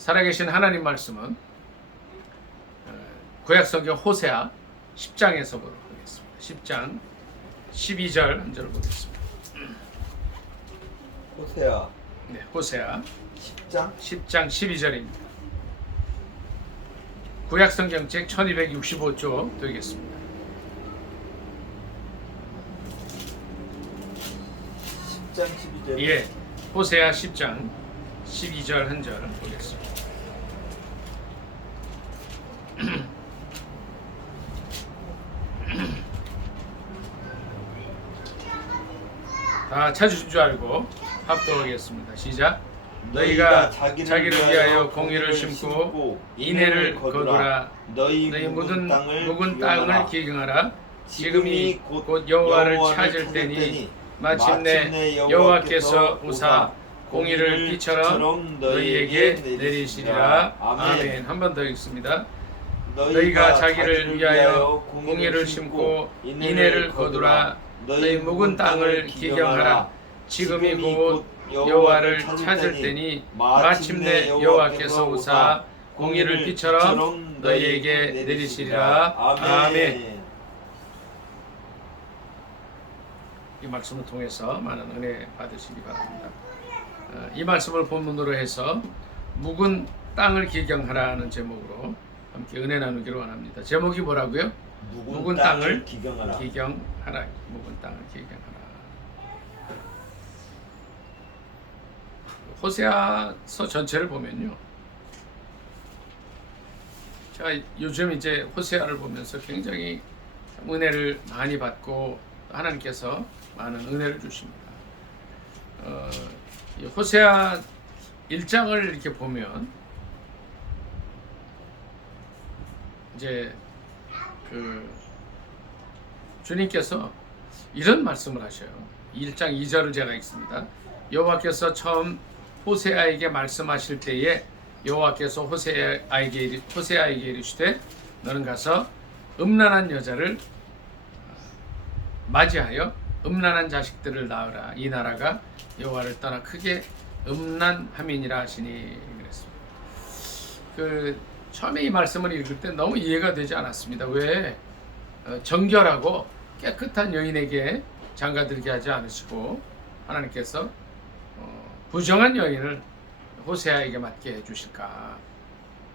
살아계신 하나님 말씀은 구약성경 호세아 10장에서 보도록 하겠습니다. 10장 12절 한 절을 보겠습니다. 호세아 네, 호세아 10장 10장 12절입니다. 구약성경책 1265쪽 되겠습니다. 10장 12절. 예, 호세아 10장 12절 한 절 보겠습니다. 다 찾으신 줄 알고 합독하겠습니다. 시작. 너희가 자기를 위하여 공의를 심고 인애를 거두라. 너희 묵은 땅을 기경하라. 지금이 곧 여호와를 찾을 때니 마침내 여호와께서 오사 공의를 비처럼 너희에게 내리시리라. 아멘. 한 번 더 읽습니다. 너희가 자기를 위하여 공의를 심고 인애를 거두라. 너희 묵은 땅을 기경하라. 지금이 곧 여호와를 찾을 때니 마침내 여호와께서 오사 공의를 비처럼 너희에게 내리시리라. 아멘. 이 말씀을 통해서 많은 은혜 받으시기 바랍니다. 이 말씀을 본문으로 해서 묵은 땅을 기경하라는 제목으로 함께 은혜 나누기를 원합니다. 제목이 뭐라고요? 묵은 땅을 기경하라. 묵은 땅을 기경하라. 호세아서 전체를 보면요, 제가 요즘 이제 호세아를 보면서 굉장히 은혜를 많이 받고 하나님께서 많은 은혜를 주십니다. 이 호세아 1장을 이렇게 보면 이제 주님께서 이런 말씀을 하셔요. 1장 2절을 제가 읽습니다. 여호와께서 처음 호세아에게 말씀하실 때에 여호와께서 호세아에게 이르시되 너는 가서 음란한 여자를 맞이하여 음란한 자식들을 낳으라. 이 나라가 여호와를 떠나 크게 음란함이니라 하시니 그랬습니다. 처음에 이 말씀을 읽을 때 너무 이해가 되지 않았습니다. 왜 정결하고 깨끗한 여인에게 장가들게 하지 않으시고 하나님께서 부정한 여인을 호세아에게 맡게 해주실까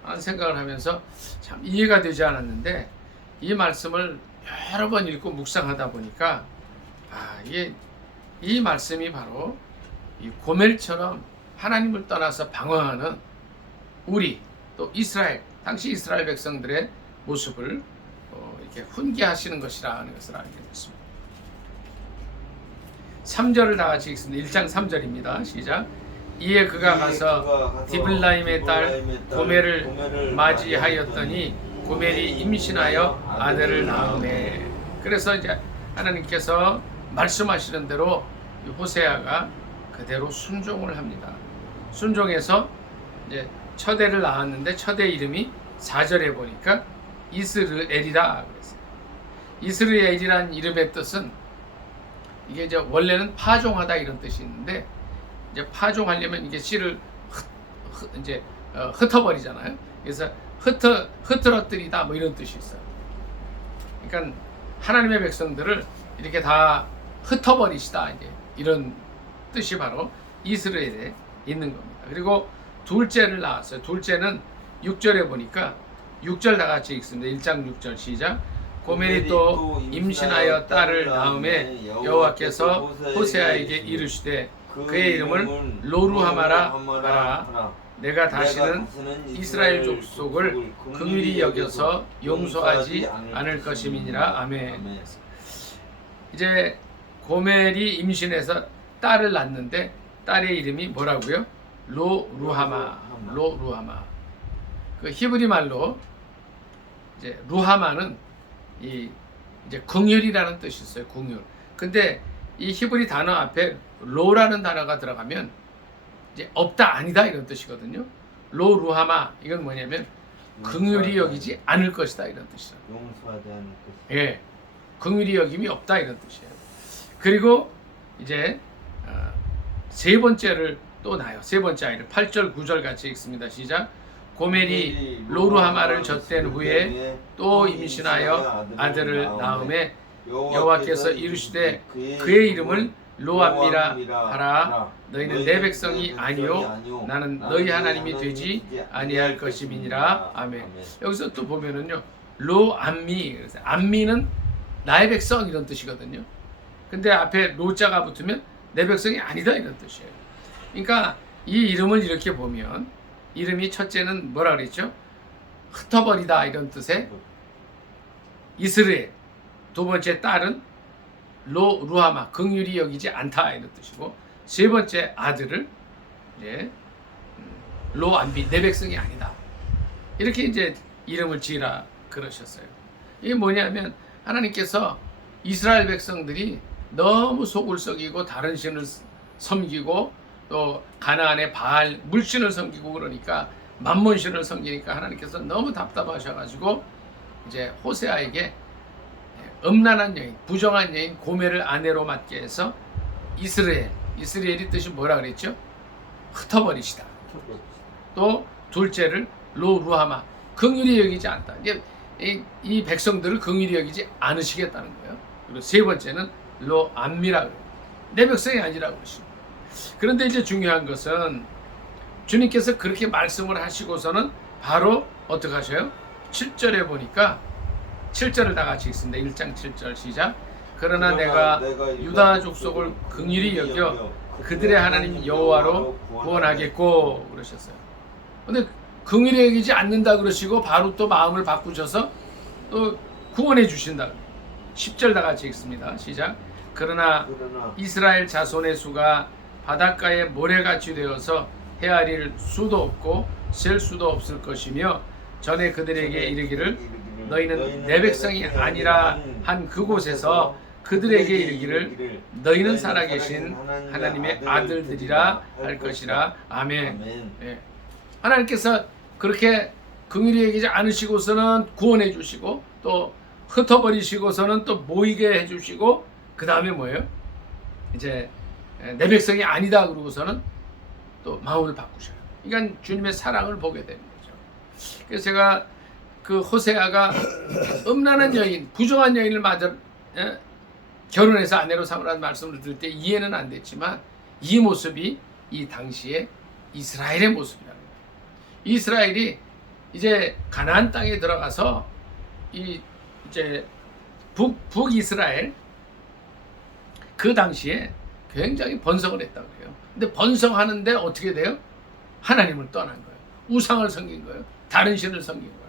하는 생각을 하면서 참 이해가 되지 않았는데, 이 말씀을 여러 번 읽고 묵상하다 보니까 이 말씀이 바로 이 고멜처럼 하나님을 떠나서 방황하는 우리 또 이스라엘, 당시 이스라엘 백성들의 모습을 이렇게 훈계하시는 것이라는 것을 알게 됐습니다. 3절을 다 같이 읽습니다. 1장 3절입니다. 시작. 이에 그가 가서 디블라임의 딸 고멜을 맞이하였더니 고멜이 임신하여 아들을 낳으매. 그래서 이제 하나님께서 말씀하시는 대로 호세아가 그대로 순종을 합니다. 순종해서 이제 처대를 낳았는데 처대 이름이 4절에 보니까 이스르엘이라 그랬어요. 이스르엘이란 이름의 뜻은 이게 이제 원래는 파종하다 이런 뜻이 있는데, 이제 파종하려면 이게 씨를 이제 흩어버리잖아요. 그래서 흩어뜨리다 뭐 이런 뜻이 있어요. 그러니까 하나님의 백성들을 이렇게 다 흩어버리시다, 이제 이런 뜻이 바로 이스라엘에 있는 겁니다. 그리고 둘째를 낳았어요. 둘째는 6절에 보니까 6절 다 같이 읽습니다. 1장 6절 시작. 고멜이 또 임신하여 딸을 낳음에 여호와께서 호세아에게 이르시되 그의 이름을 로루하마라 하라. 내가 다시는 이스라엘 족속을 긍휼히 여겨서 용서하지 않을 것임이니라. 아멘. 이제 고멜이 임신해서 딸을 낳는데 딸의 이름이 뭐라고요? 로루하마. 그 히브리 말로 이제 루하마는 이제 긍휼이라는 뜻이 있어요. 긍휼. 근데 이 히브리 단어 앞에 로라는 단어가 들어가면 이제 없다, 아니다 이런 뜻이거든요. 로루하마, 이건 뭐냐면 긍휼히 여기지 않을 것이다 이런 뜻이죠. 용서하지 않을 것. 예, 긍휼히 여김이 없다 이런 뜻이에요. 그리고 이제 세 번째를 또 낳아요. 세 번째 아이를 8절 9절 같이 읽습니다. 시작. 고멜이 로루하마를 젖댄 후에 또 임신하여 아들을 낳음에 여호와께서 이르시되 그의 이름을 로암미라 하라. 너희는 내 백성이 아니요 나는 너희 하나님이 되지 아니할 것임이니라. 아멘. 여기서 또 보면은요, 로암미, 암미는 나의 백성 이런 뜻이거든요. 근데 앞에 로자가 붙으면 내 백성이 아니다 이런 뜻이에요. 그러니까 이 이름을 이렇게 보면 이름이 첫째는 뭐라 그랬죠? 흩어버리다 이런 뜻의 이스라엘. 두 번째 딸은 루하마, 긍휼히 여기지 않다 이런 뜻이고, 세 번째 아들을 이제 로암비, 내 백성이 아니다 이렇게 이제 이름을 지으라 그러셨어요. 이게 뭐냐면 하나님께서 이스라엘 백성들이 너무 속을 썩이고 다른 신을 섬기고 또 가나안의 바알 물신을 섬기고 그러니까 만몬신을 섬기니까 하나님께서 너무 답답하셔가지고 이제 호세아에게 음란한 여인, 부정한 여인 고멜을 아내로 맡게 해서 이스라엘이 뜻이 뭐라 그랬죠? 흩어버리시다. 또 둘째를 로루하마, 긍휼히 여기지 않다. 이 백성들을 긍휼히 여기지 않으시겠다는 거예요. 그리고 세 번째는 로암미라, 내 백성이 아니라고 그러시고. 그런데 이제 중요한 것은 주님께서 그렇게 말씀을 하시고서는 바로 어떻게 하셔요? 7절에 보니까 7절을 다 같이 읽습니다. 1장 7절 시작. 그러나 내가 유다 족속을 긍휼히 여겨 그들의 하나님 여호와로 구원하겠고 그러셨어요. 근데 긍휼히 여기지 않는다 그러시고 바로 또 마음을 바꾸셔서 또 구원해 주신다. 10절 다 같이 읽습니다. 시작. 그러나 이스라엘 자손의 수가 바닷가에 모래같이 되어서 헤아릴 수도 없고 셀 수도 없을 것이며 전에 그들에게 이르기를 너희는 내 백성이 아니라 한 그곳에서 그들에게 이르기를 너희는 살아계신 하나님의 아들들이라 할 것이라. 아멘. 예. 하나님께서 그렇게 긍휼히 여기지 않으시고서는 구원해 주시고 또 흩어버리시고서는 또 모이게 해주시고 그 다음에 뭐예요? 이제 내 백성이 아니다 그러고서는 또 마음을 바꾸셔요. 그러니까 주님의 사랑을 보게 되는 거죠. 그래서 제가 그 호세아가 음란한 여인, 부정한 여인을 결혼해서 아내로 삼으라는 말씀을 들을 때 이해는 안 됐지만 이 모습이 이 당시에 이스라엘의 모습이라는 거예요. 이스라엘이 이제 가나안 땅에 들어가서 이제 북이스라엘 그 당시에 굉장히 번성을 했다고 해요. 근데 번성하는데 어떻게 돼요? 하나님을 떠난 거예요. 우상을 섬긴 거예요. 다른 신을 섬긴 거예요.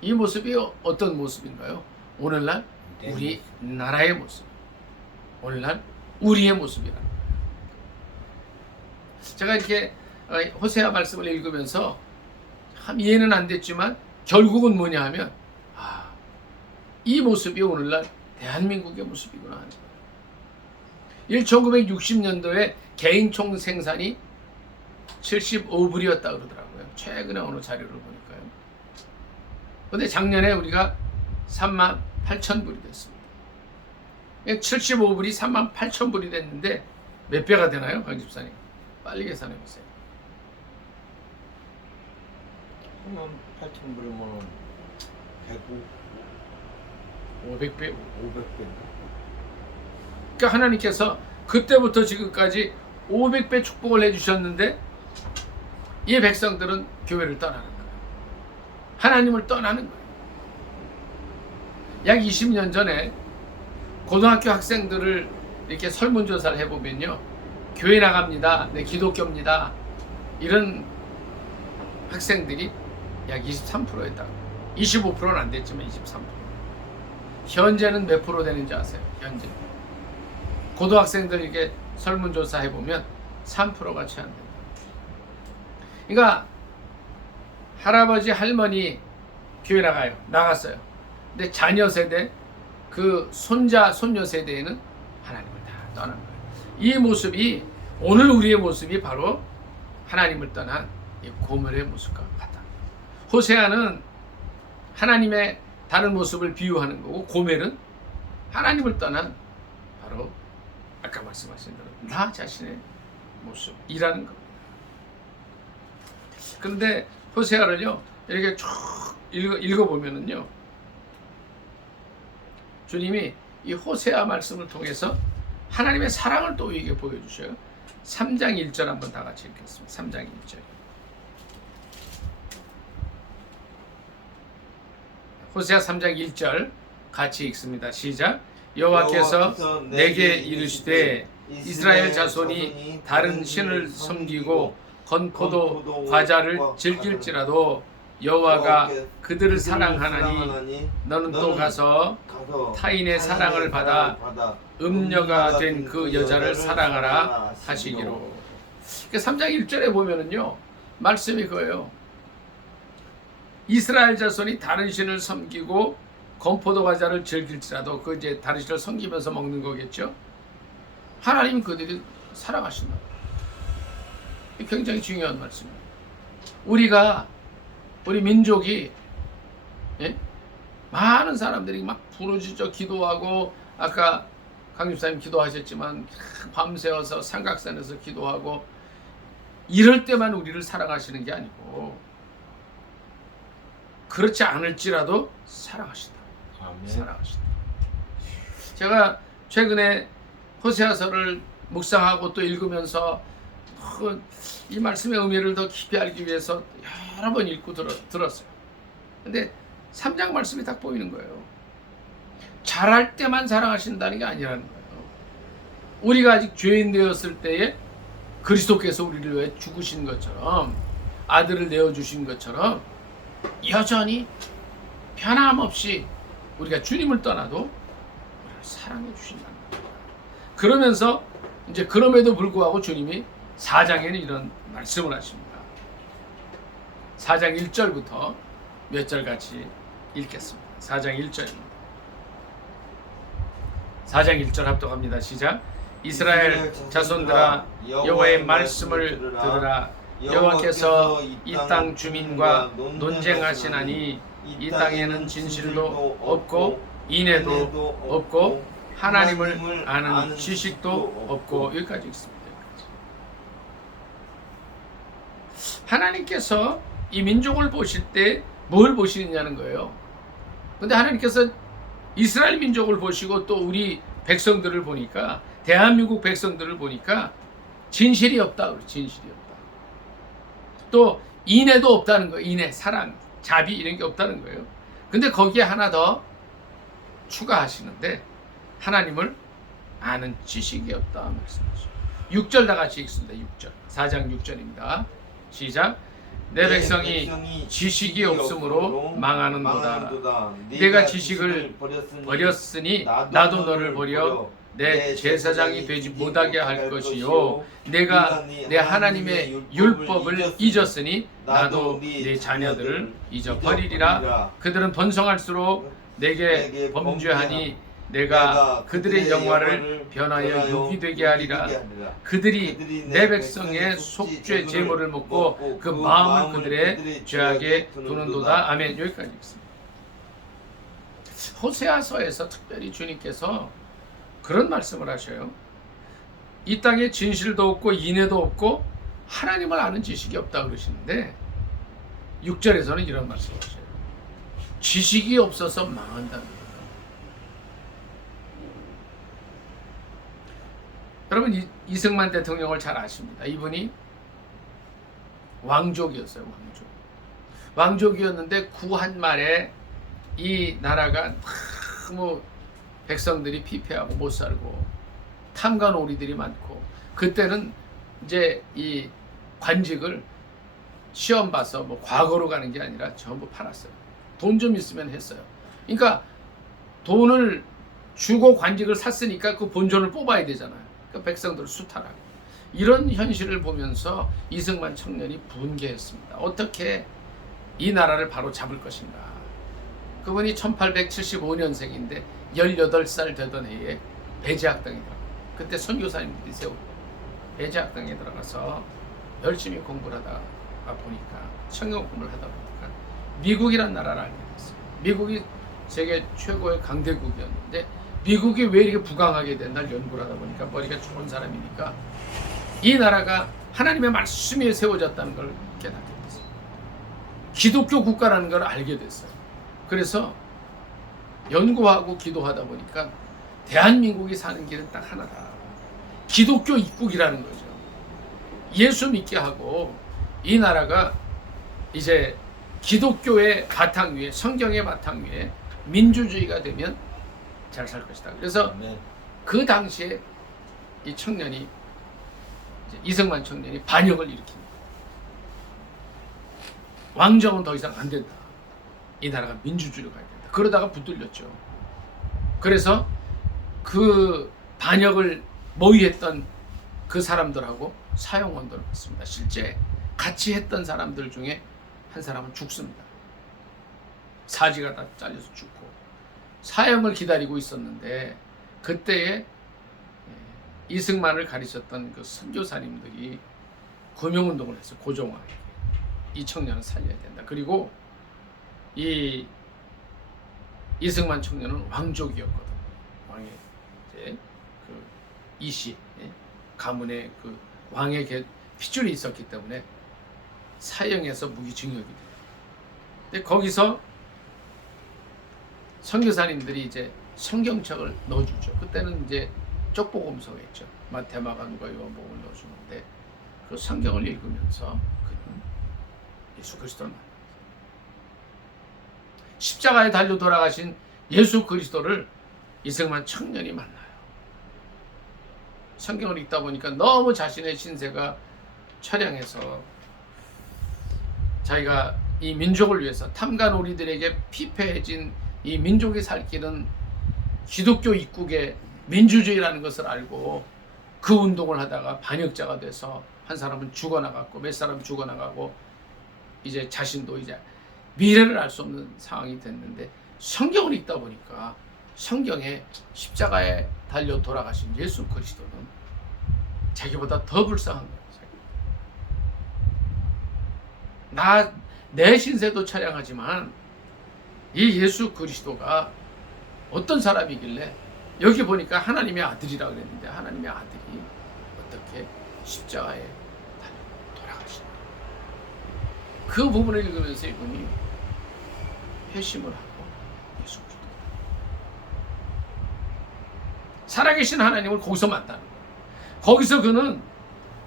이 모습이 어떤 모습인가요? 오늘날 우리 나라의 모습, 오늘날 우리의 모습이라는 거예요. 제가 이렇게 호세아 말씀을 읽으면서 참 이해는 안 됐지만 결국은 뭐냐 하면 이 모습이 오늘날 대한민국의 모습이구나 하는 거예요. 1960년도에 개인 총 생산이 75불이었다 그러더라고요. 최근에 어느 자료를 보니까요. 근데 작년에 우리가 38,000불이 됐습니다. 75불이 38,000불이 됐는데 몇 배가 되나요? 강 집사님 빨리 계산해 보세요. 38,000불이면 500배. 500배. 그러니까 하나님께서 그때부터 지금까지 500배 축복을 해주셨는데 이 백성들은 교회를 떠나는 거예요. 하나님을 떠나는 거예요. 약 20년 전에 고등학교 학생들을 이렇게 설문조사를 해보면요, 교회 나갑니다, 네, 기독교입니다, 이런 학생들이 약 23%였다고. 25%는 안 됐지만 23%. 현재는 몇 프로 되는지 아세요? 현재 고등학생들 이렇게 설문조사 해보면 3%가 채 안 된다. 그러니까 할아버지 할머니 교회 나갔어요. 근데 자녀 세대, 그 손자 손녀 세대에는 하나님을 다 떠난 거예요. 이 모습이 오늘 우리의 모습이 바로 하나님을 떠난 이 고멜의 모습과 같다. 호세아는 하나님의 다른 모습을 비유하는 거고 고멜은 하나님을 떠난 바로 아까 말씀하신 대로 나 자신의 모습이라는 겁니다. 그런데 호세아를요 이렇게 쭉 읽어보면은요 주님이 이 호세아 말씀을 통해서 하나님의 사랑을 또 우리에게 보여주셔요. 3장 1절 한번 다 같이 읽겠습니다. 3장 1절. 호세아 3장 1절 같이 읽습니다. 시작. 여호와께서 내게 이르시되 이스라엘 자손이 다른 신을 섬기고 건포도 과자를 즐길지라도 여호와가 그들을 사랑하나니 너는 또 가서 타인의 사랑을 받아 음녀가 된 그 여자를 사랑하라 하시기로. 3장 1절에 보면은요 말씀이 그거예요. 이스라엘 자손이 다른 신을 섬기고 건포도 과자를 즐길지라도 그 이제 다른 신을 섬기면서 먹는 거겠죠. 하나님 그들이 사랑하신다. 굉장히 중요한 말씀입니다. 우리 민족이 많은 사람들이 막 부르짖어 기도하고 아까 강 집사님 기도하셨지만 밤새워서 삼각산에서 기도하고 이럴 때만 우리를 사랑하시는 게 아니고 그렇지 않을지라도 사랑하신다. 아멘. 사랑하신다. 제가 최근에 호세아서를 묵상하고 또 읽으면서 이 말씀의 의미를 더 깊이 알기 위해서 여러 번 읽고 들었어요. 근데 3장 말씀이 딱 보이는 거예요. 잘할 때만 사랑하신다는 게 아니라는 거예요. 우리가 아직 죄인 되었을 때에 그리스도께서 우리를 위해 죽으신 것처럼 아들을 내어주신 것처럼 여전히 변함없이 우리가 주님을 떠나도 우리를 사랑해 주신다는 겁니다. 그러면서 이제 그럼에도 불구하고 주님이 4장에는 이런 말씀을 하십니다. 4장 1절부터 몇 절 같이 읽겠습니다. 4장 1절입니다. 4장 1절 합독합니다. 시작. 이스라엘 자손들아 여호와의 말씀을 들으라. 여호와께서 이 땅 주민과 논쟁하시나니 이 땅에는 진실도 없고 인애도 없고 하나님을 아는 지식도 없고. 여기까지 있습니다. 하나님께서 이 민족을 보실 때 뭘 보시느냐는 거예요. 근데 하나님께서 이스라엘 민족을 보시고 또 우리 백성들을 보니까 대한민국 백성들을 보니까 진실이 없다. 진실이 없다. 또 인애도 없다는 거예요. 인애, 사랑, 자비 이런 게 없다는 거예요. 근데 거기에 하나 더 추가하시는데 하나님을 아는 지식이 없다 말씀하시죠. 6절 다 같이 읽습니다. 6절. 4장 6절입니다. 시작. 내 백성이 지식이 없으므로 망하는도다. 내가 지식을 버렸으니 나도 너를 버려 내 제사장이 되지 못하게 할 것이요 내가 내 하나님의 율법을 잊었으니 나도 내 자녀들을 잊어버리리라. 그들은 번성할수록 내게 범죄하니 내가 그들의 영화를 변하여 육이 되게 하리라. 그들이 내 백성의 속죄 제물을 먹고 그 마음을 그들의 죄악에 두는도다. 아멘. 여기까지 있습니다. 호세아서에서 특별히 주님께서 그런 말씀을 하셔요. 이 땅에 진실도 없고 인애도 없고 하나님을 아는 지식이 없다 그러시는데 6절에서는 이런 말씀을 하셔요. 지식이 없어서 망한다는 거예요. 여러분 이승만 대통령을 잘 아십니다. 이분이 왕족이었어요. 왕족이었는데 구한 말에 이 나라가 너무 백성들이 피폐하고 못 살고 탐관오리들이 많고 그때는 이제 이 관직을 시험 봐서 뭐 과거로 가는 게 아니라 전부 팔았어요. 돈 좀 있으면 했어요. 그러니까 돈을 주고 관직을 샀으니까 그 본전을 뽑아야 되잖아요. 그러니까 백성들을 수탈하고 이런 현실을 보면서 이승만 청년이 분개했습니다. 어떻게 이 나라를 바로 잡을 것인가. 그분이 1875년생인데 18살 되던 해에 배제학당에 들어가요. 그때 선교사님들이 세우고 배제학당에 들어가서 열심히 공부를 하다가 보니까 성경 공부를 하다 보니까 미국이란 나라를 알게 됐어요. 미국이 세계 최고의 강대국이었는데 미국이 왜 이렇게 부강하게 됐나 연구를 하다 보니까 머리가 좋은 사람이니까 이 나라가 하나님의 말씀에 세워졌다는 걸 깨닫게 됐어요. 기독교 국가라는 걸 알게 됐어요. 그래서 연구하고 기도하다 보니까 대한민국이 사는 길은 딱 하나다. 기독교 입국이라는 거죠. 예수 믿게 하고 이 나라가 이제 기독교의 바탕 위에, 성경의 바탕 위에 민주주의가 되면 잘 살 것이다. 그래서 아멘. 그 당시에 이 청년이, 이승만 청년이 반역을 일으킵니다. 왕정은 더 이상 안 된다. 이 나라가 민주주의로 가야 된다. 그러다가 붙들렸죠. 그래서 그 반역을 모의했던 그 사람들하고 사형원도를 받습니다. 실제 같이 했던 사람들 중에 한 사람은 죽습니다. 사지가 다 잘려서 죽고 사형을 기다리고 있었는데 그때에 이승만을 가르쳤던 그 선교사님들이 구명운동을 했어요. 고종화에게 이 청년은 살려야 된다. 그리고 이 이승만 청년은 왕족이었거든. 왕의 이제 그 이씨 가문의 그 왕의 핏줄이 있었기 때문에 사형에서 무기징역이 돼요. 근데 거기서 선교사님들이 이제 성경책을 넣어주죠. 그때는 이제 쪽보검서겠죠. 마태, 마가, 누가, 요한복음을 넣어주는데 그 성경을 읽으면서 그는 예수 그리스도를 만납니다. 십자가에 달려 돌아가신 예수 그리스도를 이승만 청년이 만나요. 성경을 읽다 보니까 너무 자신의 신세가 처량해서 자기가 이 민족을 위해서 탐관오리들에게 피폐해진 이 민족이 살 길은 기독교 입국의 민주주의라는 것을 알고 그 운동을 하다가 반역자가 돼서 한 사람은 죽어나갔고 몇 사람은 죽어나가고 이제 자신도 이제 미래를 알 수 없는 상황이 됐는데 성경을 읽다 보니까 성경에 십자가에 달려 돌아가신 예수 그리스도는 자기보다 더 불쌍한 거예요. 내 신세도 처량하지만 이 예수 그리스도가 어떤 사람이길래 여기 보니까 하나님의 아들이라고 그랬는데 하나님의 아들이 어떻게 십자가에 달려 돌아가시나 그 부분을 읽으면서 이분이 회심을 하고 예수 그리스도 살아계신 하나님을 거기서 만나는 거예요. 거기서 그는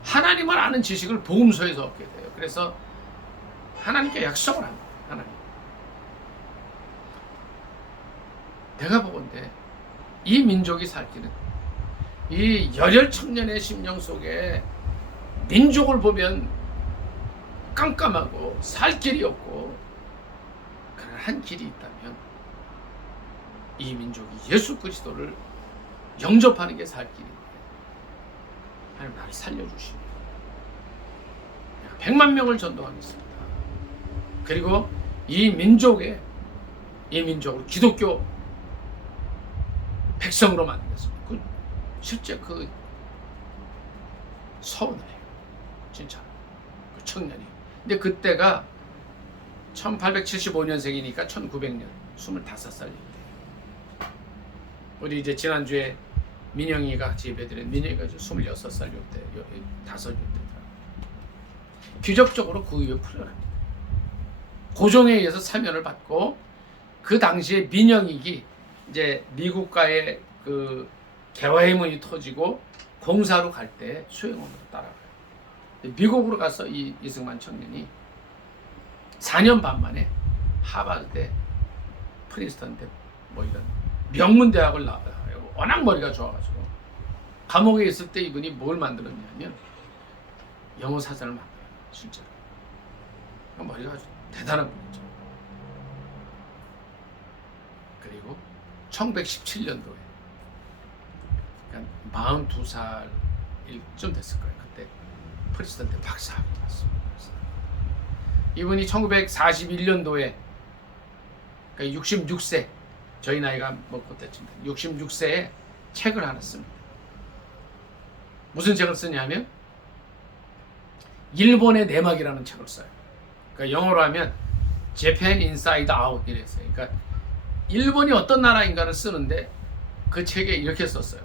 하나님을 아는 지식을 복음서에서 얻게 돼요. 그래서 하나님께 약속을 합니다. 하나님, 내가 보건대 이 민족이 살 길은 이 열혈 청년의 심령 속에 민족을 보면 깜깜하고 살 길이 없고 그런 한 길이 있다면 이 민족이 예수 그리스도를 영접하는 게 살 길인데 하나님 나를 살려주시고 100만 명을 전도하겠습니다. 그리고 이 민족을 기독교 백성으로 만들겠습니다. 실제 그 서운을 해요. 진짜 그 청년이. 근데 그때가 1875년생이니까 1900년 25살일 때. 우리 이제 지난주에 민영이가 같이 예배드린 민영이가 26살 요때 5살 요때더라. 기적적으로 그 이후에 풀려납니다. 고종에 의해서 사면을 받고 그 당시에 민영익이 이제 미국과의 그 개화의 문이 터지고 공사로 갈 때 수행원으로 따라가요. 미국으로 가서 이 이승만 청년이 4년 반 만에 하버드대, 프린스턴대 뭐 이런 명문 대학을 나와요. 워낙 머리가 좋아가지고 감옥에 있을 때 이분이 뭘 만들었냐면 영어 사전을 만들어요. 실제로 머리가 아주 대단한 분이죠. 그리고 1917년도에 그러니까 42살쯤 됐을 거예요. 그때 프린스턴 대 박사학위 났습니다. 이분이 1941년도에 그러니까 66세 저희 나이가 뭐 그때쯤 66세에 책을 하나 씁니다. 무슨 책을 쓰냐면 일본의 내막이라는 책을 써요. 그러니까 영어로 하면 Japan Inside Out 이랬어요. 그러니까 일본이 어떤 나라인가를 쓰는데 그 책에 이렇게 썼어요.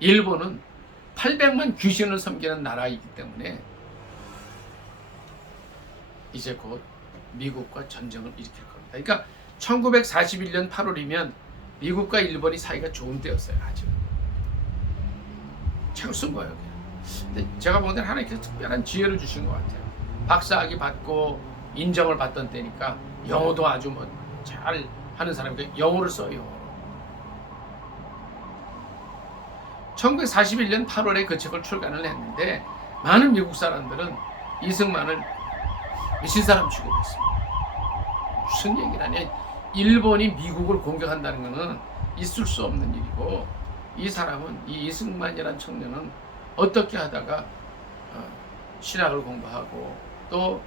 일본은 800만 귀신을 섬기는 나라이기 때문에 이제 곧 미국과 전쟁을 일으킬 겁니다. 그러니까 1941년 8월이면 미국과 일본이 사이가 좋은 때였어요. 아주 책을 쓴 거예요. 근데 제가 보는 데는 하나님께서 특별한 지혜를 주신 것 같아요. 박사학위 받고 인정을 받던 때니까 영어도 아주 잘 하는 사람이니까 영어를 써요. 영어로. 1941년 8월에 그 책을 출간을 했는데 많은 미국 사람들은 이승만을 미친 사람 취급했습니다. 무슨 얘기라니? 일본이 미국을 공격한다는 것은 있을 수 없는 일이고, 이 사람은, 이 이승만이라는 청년은 어떻게 하다가 신학을 공부하고 또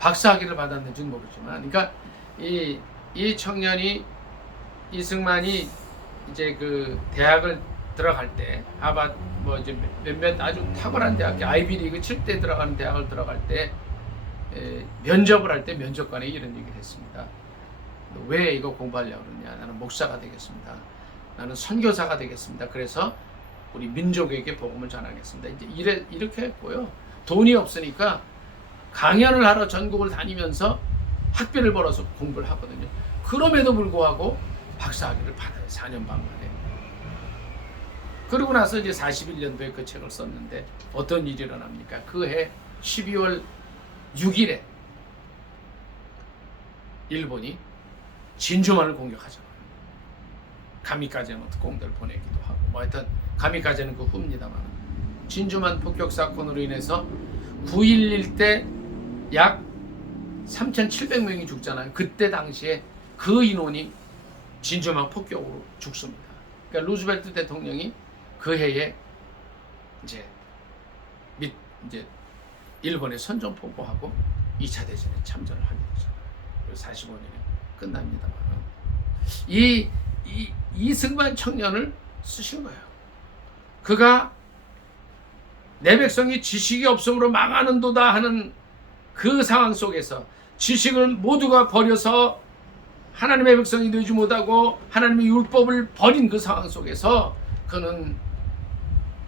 박사학위를 받았는지는 모르지만, 그러니까 이 청년이, 이승만이 이제 그 대학을 들어갈 때, 하버드 이제 몇몇 아주 탁월한 대학, 아이비리그 7대 들어가는 대학을 들어갈 때 면접을 할 때 면접관에 이런 얘기를 했습니다. 왜 이거 공부하려고 그러냐? 나는 목사가 되겠습니다. 나는 선교사가 되겠습니다. 그래서 우리 민족에게 복음을 전하겠습니다. 이제 이렇게 했고요. 돈이 없으니까 강연을 하러 전국을 다니면서 학비를 벌어서 공부를 하거든요. 그럼에도 불구하고 박사학위를 받아요. 4년 반 만에. 그러고 나서 이제 41년도에 그 책을 썼는데 어떤 일이 일어납니까? 그 해 12월 6일에 일본이 진주만을 공격하잖아요. 가미까지는 특공대를 보내기도 하고, 하여튼 가미까지는 그 후입니다만, 진주만 폭격 사건으로 인해서 9.11 때 약 3,700명이 죽잖아요. 그때 당시에 그 인원이 진주만 폭격으로 죽습니다. 그러니까 루즈벨트 대통령이 그 해에 이제 일본에 선전포고하고 2차 대전에 참전을 하게 되잖아요. 45년에 끝납니다만, 이승만 청년을 쓰신 거예요. 그가 내 백성이 지식이 없음으로 망하는도다 하는 그 상황 속에서 지식을 모두가 버려서 하나님의 백성이 되지 못하고 하나님의 율법을 버린 그 상황 속에서 그는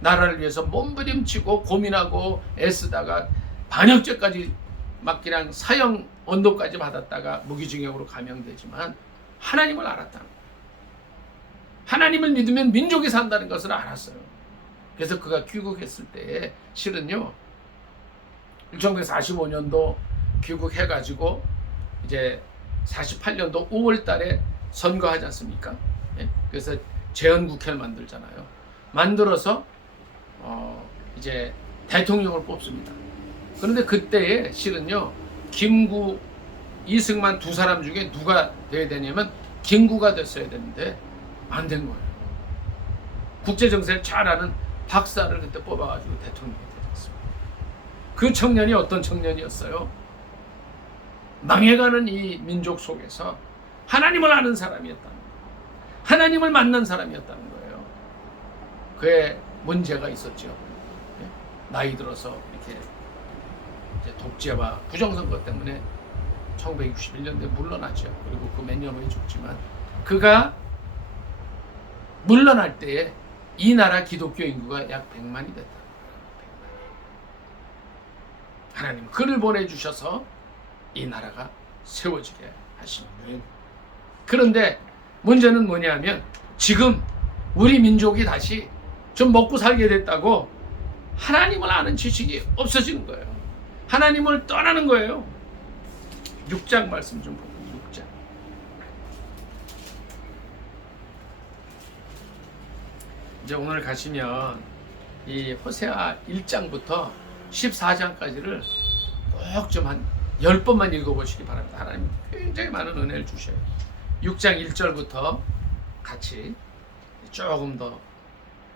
나라를 위해서 몸부림치고 고민하고 애쓰다가 반역죄까지 막 그냥 사형 언도까지 받았다가 무기징역으로 감형되지만 하나님을 알았다는 거예요. 하나님을 믿으면 민족이 산다는 것을 알았어요. 그래서 그가 귀국했을 때에 실은요, 1945년도 귀국해가지고 이제 48년도 5월 달에 선거하지 않습니까? 그래서 재헌국회를 만들잖아요. 만들어서 이제 대통령을 뽑습니다. 그런데 그때에 실은요, 김구, 이승만 두 사람 중에 누가 돼야 되냐면 김구가 됐어야 되는데 안 된 거예요. 국제정세를 잘 아는 박사를 그때 뽑아가지고 대통령이 되었습니다. 그 청년이 어떤 청년이었어요? 망해가는 이 민족 속에서 하나님을 아는 사람이었다는 거예요. 하나님을 만난 사람이었다는 거예요. 그의 문제가 있었죠. 나이 들어서 이렇게 이제 독재와 부정선거 때문에 1961년도에 물러났죠. 그리고 그 몇 년 후에 죽지만, 그가 물러날 때에 이 나라 기독교 인구가 약 100만이 됐다. 100만. 하나님 그를 보내주셔서 이 나라가 세워지게 하신 거예요. 그런데 문제는 뭐냐면 지금 우리 민족이 다시 좀 먹고 살게 됐다고 하나님을 아는 지식이 없어지는 거예요. 하나님을 떠나는 거예요. 6장 말씀 좀 보세요. 6장. 이제 오늘 가시면 이 호세아 1장부터 14장까지를 꼭 좀 한 10번만 읽어보시기 바랍니다. 하나님 굉장히 많은 은혜를 주셔요. 6장 1절부터 같이 조금 더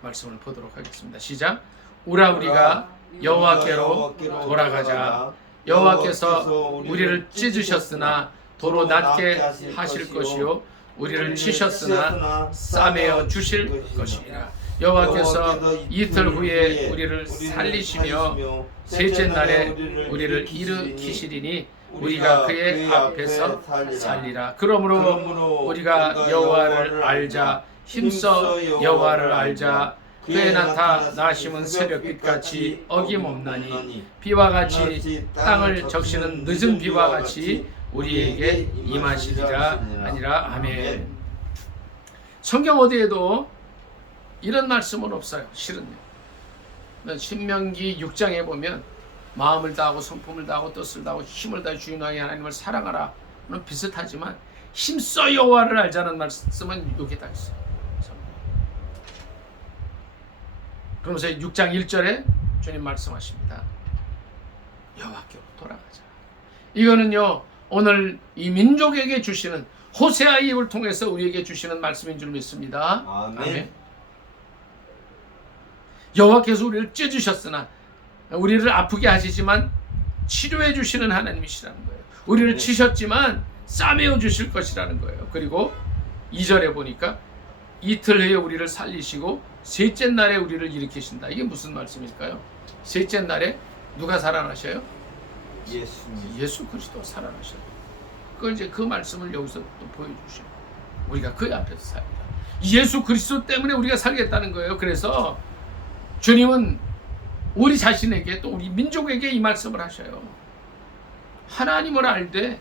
말씀을 보도록 하겠습니다. 시작. 우리가 여호와께로 돌아가자. 여호와께서 우리를 찢으셨으나 도로 낮게 하실 것이요 우리를 치셨으나 싸매어 주실 것이니라. 여호와께서 이틀 후에 우리를 살리시며 셋째 날에 우리를 일으키시리니 우리가 그의 앞에서 살리라. 그러므로 우리가 여호와를 알자. 힘써 여호와를 알자. 그의 나타나심은 새벽빛같이 어김없나니 비와 같이 땅을 적시는 늦은 비와 같이 우리에게 임하시리라 하니라. 아멘. 성경 어디에도 이런 말씀은 없어요. 실은요. 신명기 6장에 보면 마음을 다하고 성품을 다하고 뜻을 다하고 힘을 다해 주인하게 하나님을 사랑하라 는 비슷하지만 힘써 여호와를 알자는 말씀은 여기 다 있어요. 그러면서 6장 1절에 주님 말씀하십니다. 여호와께로 돌아가자. 이거는요 오늘 이 민족에게 주시는 호세아의 입을 통해서 우리에게 주시는 말씀인 줄 믿습니다. 아멘. 여호와께서 우리를 찢으셨으나 우리를 아프게 하시지만 치료해 주시는 하나님이시라는 거예요. 우리를 치셨지만 싸매어 주실 것이라는 거예요. 그리고 2절에 보니까 이틀 후에 우리를 살리시고 셋째 날에 우리를 일으키신다. 이게 무슨 말씀일까요? 셋째 날에 누가 살아나셔요? 예수 그리스도 살아나셔요. 그 말씀을 여기서 또 보여주셔요. 우리가 그 앞에서 삽니다. 예수 그리스도 때문에 우리가 살겠다는 거예요. 그래서 주님은 우리 자신에게 또 우리 민족에게 이 말씀을 하셔요. 하나님을 알되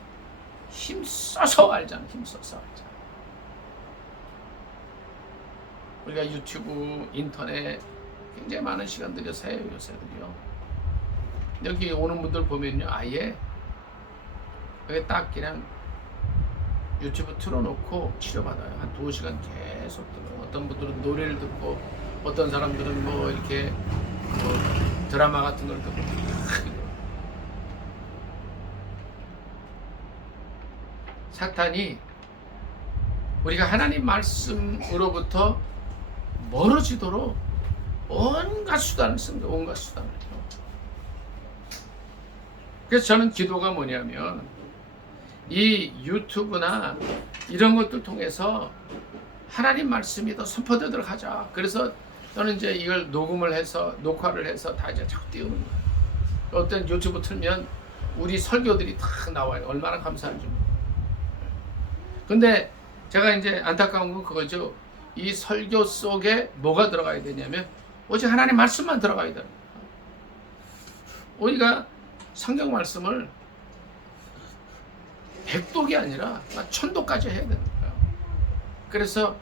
힘써서 알잖아. 힘써서 알자. 우리가 유튜브, 인터넷 굉장히 많은 시간 들여서 해요. 요새들이요. 여기 오는 분들 보면요, 아예 여기 딱 그냥 유튜브 틀어놓고 치료받아요. 한 2시간 계속 들어요. 어떤 분들은 노래를 듣고, 어떤 사람들은 뭐 이렇게 뭐 드라마 같은 걸 듣고. 사탄이 우리가 하나님 말씀으로부터 멀어지도록 온갖 수단을 씁니다. 온갖 수단을요. 그래서 저는 기도가 뭐냐면 이 유튜브나 이런 것들 통해서 하나님 말씀이 더 선포되도록 하자. 그래서 저는 이제 이걸 녹음을 해서 녹화를 해서 다 이제 자꾸 띄우는 거예요. 어떤 유튜브 틀면 우리 설교들이 다 나와요. 얼마나 감사한지. 근데 제가 이제 안타까운 건 그거죠. 이 설교 속에 뭐가 들어가야 되냐면 오직 하나님 말씀만 들어가야 되는 거예요. 우리가 성경 말씀을 100독이 아니라 1000독까지 해야 되는 거예요. 그래서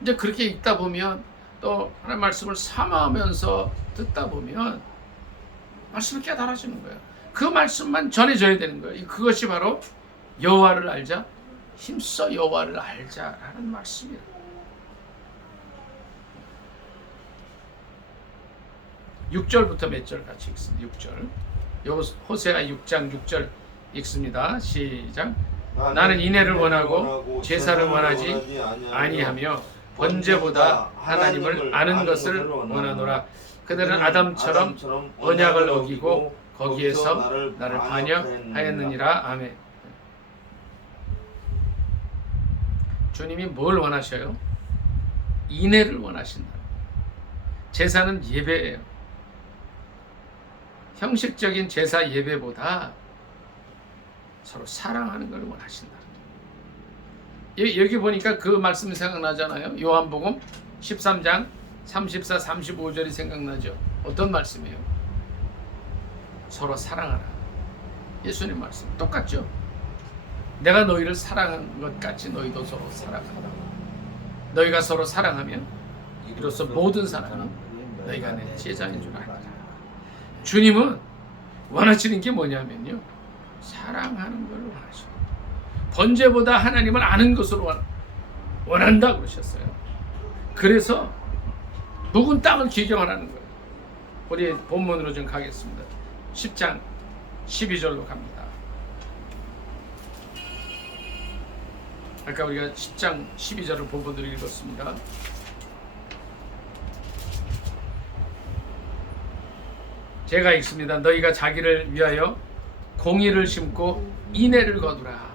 이제 그렇게 읽다 보면 또 하나님 말씀을 사모하면서 듣다 보면 말씀이 깨달아지는 거예요. 그 말씀만 전해져야 되는 거예요. 그것이 바로 여호와를 알자, 힘써 여호와를 알자라는 말씀이에요. 육 절부터 몇 절 같이 읽습니다. 6절. 호세아 6장 6절 읽습니다. 시작. 나는 인애를 원하고 제사를 원하지 아니하며 번제보다 하나님을 아는 것을 원하노라. 그들은 아담처럼 언약을 어기고 거기에서 나를 반역하였느니라. 아멘. 주님이 뭘 원하셔요? 인애를 원하신다. 제사는 예배예요. 형식적인 제사 예배보다 서로 사랑하는 걸 원하신다. 여기 보니까 그 말씀이 생각나잖아요. 요한복음 13장 34, 35절이 생각나죠. 어떤 말씀이에요? 서로 사랑하라. 예수님 말씀 똑같죠. 내가 너희를 사랑한 것 같이 너희도 서로 사랑하라. 너희가 서로 사랑하면 이로써 모든 사람이 너희가 내 제자인 줄 알리라. 주님은 원하시는 게 뭐냐면요, 사랑하는 걸 원하십니다. 번제보다 하나님을 아는 것으로 원한다 그러셨어요. 그래서 묵은 땅을 기경하라는 거예요. 우리 본문으로 좀 가겠습니다. 10장 12절로 갑니다. 아까 우리가 10장 12절을 본문으로 읽었습니다. 제가 읽습니다. 너희가 자기를 위하여 공의를 심고 인애를 거두라.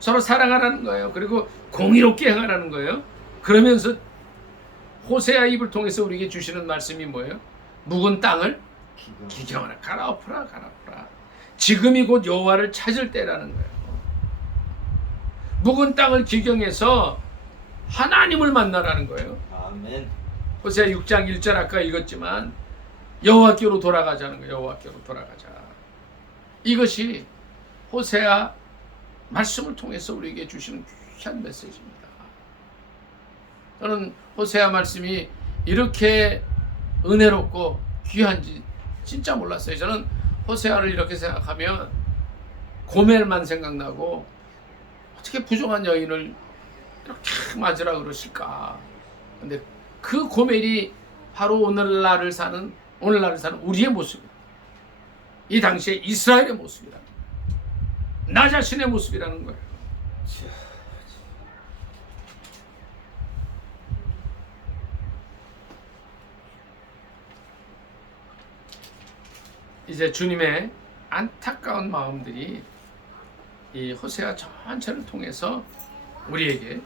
서로 사랑하라는 거예요. 그리고 공의롭게 행하라는 거예요. 그러면서 호세아 입을 통해서 우리에게 주시는 말씀이 뭐예요? 묵은 땅을 기경하라. 갈아엎으라. 지금이 곧 여호와를 찾을 때라는 거예요. 묵은 땅을 기경해서 하나님을 만나라는 거예요. 아멘. 호세아 6장 1절 아까 읽었지만 여호와께로 돌아가자는 거예요. 여호와께로 돌아가자. 이것이 호세아 말씀을 통해서 우리에게 주시는 귀한 메시지입니다. 저는 호세아 말씀이 이렇게 은혜롭고 귀한지 진짜 몰랐어요. 저는 호세아를 이렇게 생각하면 고멜만 생각나고 어떻게 부정한 여인을 이렇게 맞으라 그러실까. 근데 그 고멜이 바로 오늘날을 사는 우리의 모습이다. 이 당시에 이스라엘의 모습이다. 나 자신의 모습이라는 거예요. 이제 주님의 안타까운 마음들이 이 호세아 전체를 통해서 우리에게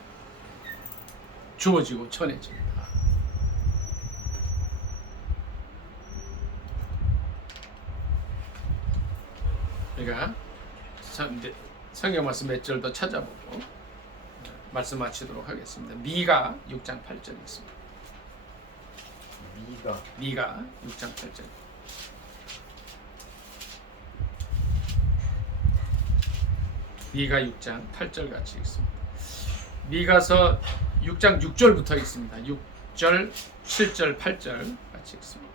주어지고 전해집니다. 우리가 성경 말씀 몇 절 더 찾아보고 말씀 마치도록 하겠습니다. 미가 6장 8절에 있습니다. 미가 6장 8절. 미가 6장 8절 같이 읽습니다. 미가서 6장 6절부터 읽습니다. 6절, 7절, 8절 같이 읽습니다.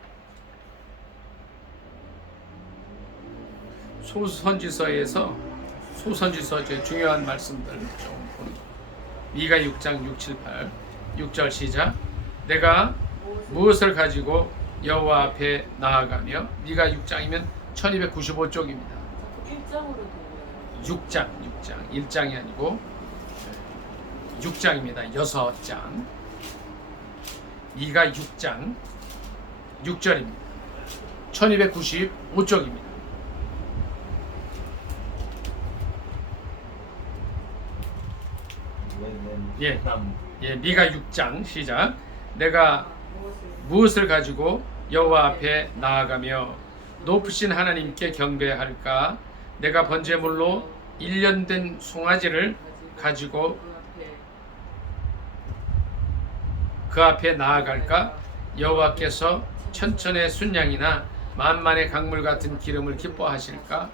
소선지서 제 중요한 말씀들 좀 보는 거. 미가 6장 6, 7, 8 6절 시작. 내가 무엇을 가지고 여호와 앞에 나아가며. 미가 6장이면 1295쪽입니다. 6장 1장이 아니고 6장입니다. 6장. 미가 6장 6절입니다. 1295쪽입니다. 미가 6장 시작. 내가 무엇을 가지고 여호와 앞에 나아가며 높으신 하나님께 경배할까. 내가 번제물로 1년 된 송아지를 가지고 그 앞에 나아갈까. 여호와께서 천천의 순양이나 만만의 강물 같은 기름을 기뻐하실까.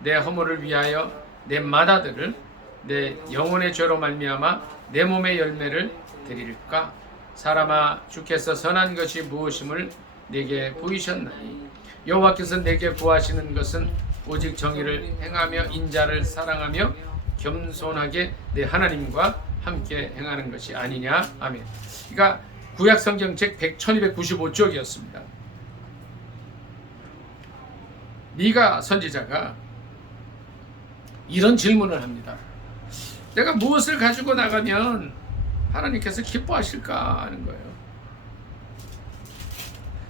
내 허물을 위하여 내 마다들을 내 영혼의 죄로 말미암아 내 몸의 열매를 드릴까. 사람아, 주께서 선한 것이 무엇임을 내게 보이셨나니. 여호와께서 내게 구하시는 것은 오직 정의를 행하며 인자를 사랑하며 겸손하게 내 하나님과 함께 행하는 것이 아니냐. 아멘. 그러니까 구약 성경책 1295쪽이었습니다. 미가 선지자가 이런 질문을 합니다. 내가 무엇을 가지고 나가면 하나님께서 기뻐하실까 하는 거예요.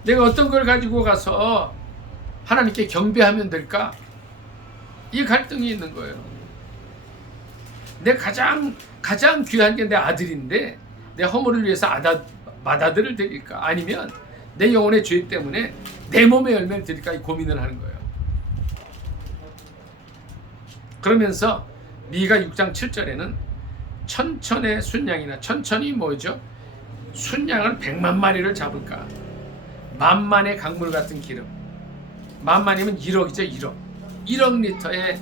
내가 어떤 걸 가지고 가서 하나님께 경배하면 될까? 이 갈등이 있는 거예요. 내 가장 귀한 게 내 아들인데 내 허물을 위해서 마다들을 드릴까? 아니면 내 영혼의 죄 때문에 내 몸의 열매를 드릴까? 이 고민을 하는 거예요. 그러면서 미가 6장 7절에는 천천의 순양이나, 천천이 뭐죠? 순양을 100만 마리를 잡을까? 만만의 강물 같은 기름. 만만이면 1억이죠. 1억 리터의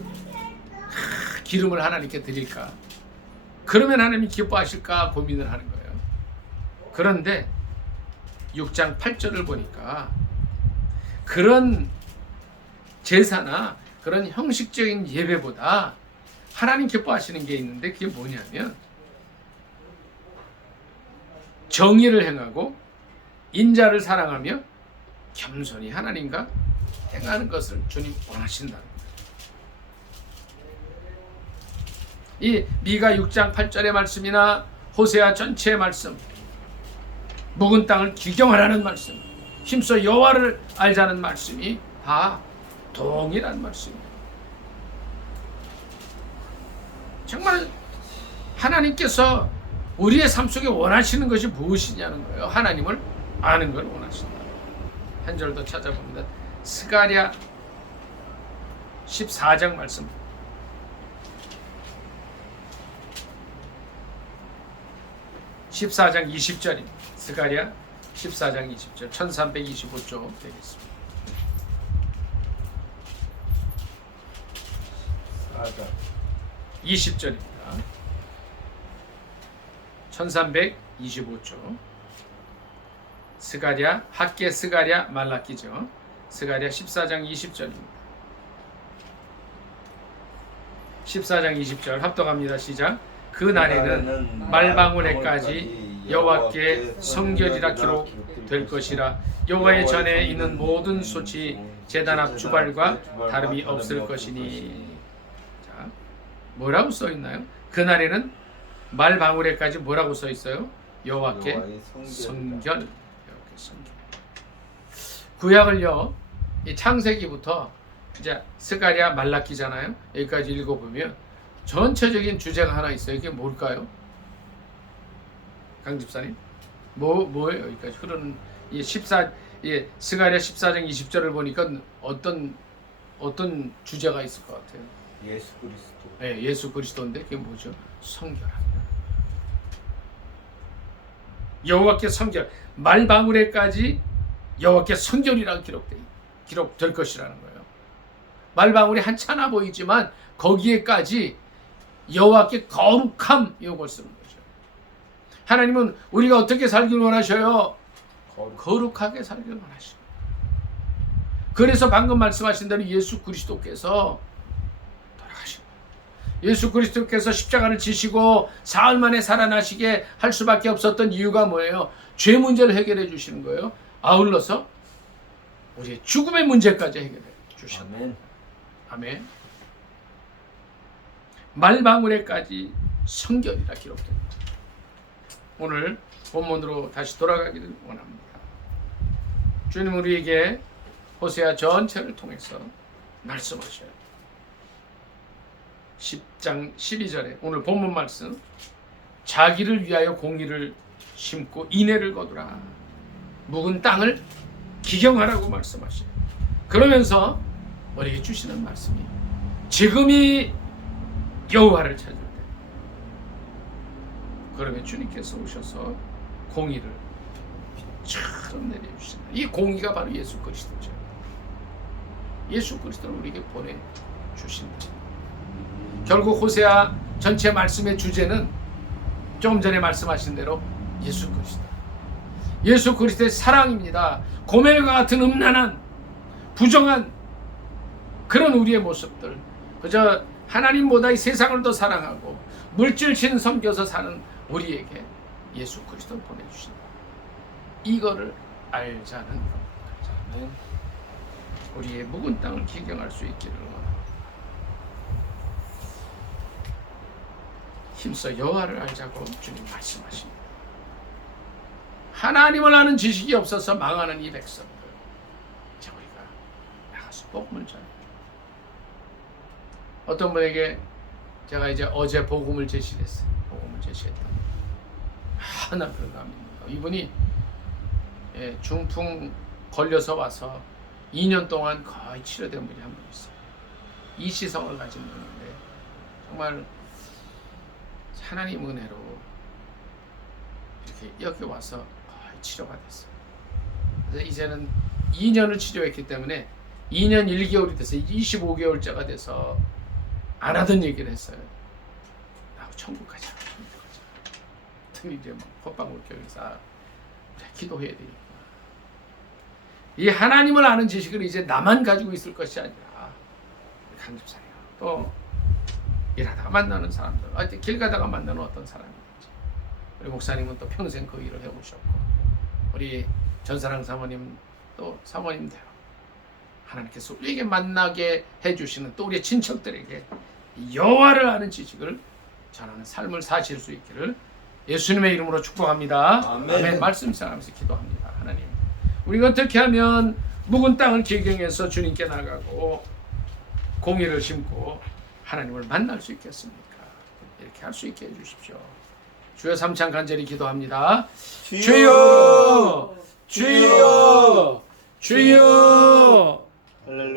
기름을 하나님께 드릴까? 그러면 하나님이 기뻐하실까 고민을 하는 거예요. 그런데 6장 8절을 보니까 그런 제사나 그런 형식적인 예배보다 하나님 기뻐하시는 게 있는데, 그게 뭐냐면 정의를 행하고 인자를 사랑하며 겸손히 하나님과 행하는 것을 주님 원하신다는 거예요. 이 미가 6장 8절의 말씀이나 호세아 전체의 말씀, 묵은 땅을 기경하라는 말씀, 힘써 여호와를 알자는 말씀이 다 동일한 말씀이에요. 정말 하나님께서 우리의 삶 속에 원하시는 것이 무엇이냐는 거예요. 하나님을 아는 걸 원하신다. 한 절 더 찾아봅니다. 스가랴 14장 말씀. (14장) 20절입니다. 스가랴 14장 20절 1325쪽 되겠습니다. 4장 20절입니다. 1325쪽 스가랴 학계 스가랴 말라기죠. 스가랴 14장 20절입니다. 14장 20절 합독합니다. 시작. 그 날에는 말방울에까지 여호와께 성결이라 기록될 것이라. 여호와의 전에 있는 모든 솥이 제단 앞 주발과 다름이 없을 것이니. 자, 뭐라고 써 있나요? 그 날에는 말방울에까지 뭐라고 써 있어요? 여호와께 성결. 여호와께 성결. 구약을요, 이 창세기부터 이제 스가랴 말라기잖아요. 여기까지 읽어보면 전체적인 주제가 하나 있어요. 이게 뭘까요? 강 집사님, 뭐예요? 여기까지 흐르는 이 스가랴 14장 20절을 보니까 어떤 주제가 있을 것 같아요? 예수 그리스도. 네, 예수 그리스도인데 그게 뭐죠? 성결하다. 여호와께 성결, 말방울에까지 여호와께 성결이라고 기록될 것이라는 거예요. 말방울이 한찮아 보이지만 거기에까지 여호와께 거룩함, 이걸 쓰는 거죠. 하나님은 우리가 어떻게 살길 원하셔요? 거룩하게 살길 원하시고. 그래서 방금 말씀하신 대로 예수 그리스도께서 돌아가시고, 예수 그리스도께서 십자가를 지시고 사흘 만에 살아나시게 할 수밖에 없었던 이유가 뭐예요? 죄 문제를 해결해 주시는 거예요. 아울러서 우리의 죽음의 문제까지 해결해 주셨다. 아멘. 아멘. 말방울에까지 성결이라 기록됩니다. 오늘 본문으로 다시 돌아가기를 원합니다. 주님 우리에게 호세아 전체를 통해서 말씀하셔요. 10장 12절에 오늘 본문 말씀, 자기를 위하여 공의를 심고 인애를 거두라. 묵은 땅을 기경하라고 말씀하셔요. 그러면서 우리에게 주시는 말씀이, 지금이 여호와를 찾을 때, 그러면 주님께서 오셔서 공의를 처럼 내려주신다. 이 공의가 바로 예수 그리스도죠. 예수 그리스도를 우리에게 보내주신다. 결국 호세아 전체 말씀의 주제는 조금 전에 말씀하신 대로 예수 그리스도, 예수 그리스도의 사랑입니다. 고멜과 같은 음란한 부정한 그런 우리의 모습들, 그저 하나님보다 이 세상을 더 사랑하고 물질신 섬겨서 사는 우리에게 예수 그리스도를 보내주신다. 이거를 알자는 겁니다. 우리의 묵은 땅을 기경할 수 있기를 원합니다. 힘써 여호와를 알자고 주님 말씀하십니다. 하나님을 아는 지식이 없어서 망하는 이 백성들, 자, 우리가 나가서 복음을 전해. 어떤 분에게 제가 이제 어제 복음을 제시했어요. 복음을 제시했다. 남편감입니다. 이분이 중풍 걸려서 와서 2년 동안 거의 치료된 분이 한 분 있어요. 이 시성을 가진 분인데 정말 하나님 은혜로 이렇게 여기 와서 거의 치료가 됐어요. 그래서 이제는 2년을 치료했기 때문에 2년 1개월이 돼서 25개월째가 돼서 안 하던 얘기를 했어요. 나하고 천국 가자. 등이 이제 막 콧방울 껴서 기도해야 되겠구나. 이 하나님을 아는 지식을 이제 나만 가지고 있을 것이 아니라 강집사님 또 일하다가 만나는 사람들, 길 가다가 만나는 어떤 사람이든지, 우리 목사님은 또 평생 그 일을 해오셨고, 우리 전사랑 사모님 또 사모님대로 하나님께서 우리에게 만나게 해주시는 또 우리 친척들에게 여호와를 아는 지식을 전하는 삶을 사실 수 있기를 예수님의 이름으로 축복합니다. 아멘. 말씀 전하면서 기도합니다. 하나님, 우리가 어떻게 하면 묵은 땅을 기경해서 주님께 나가고 공의를 심고 하나님을 만날 수 있겠습니까? 이렇게 할 수 있게 해주십시오. 주여 삼창 간절히 기도합니다. 주여, 주여, 주여.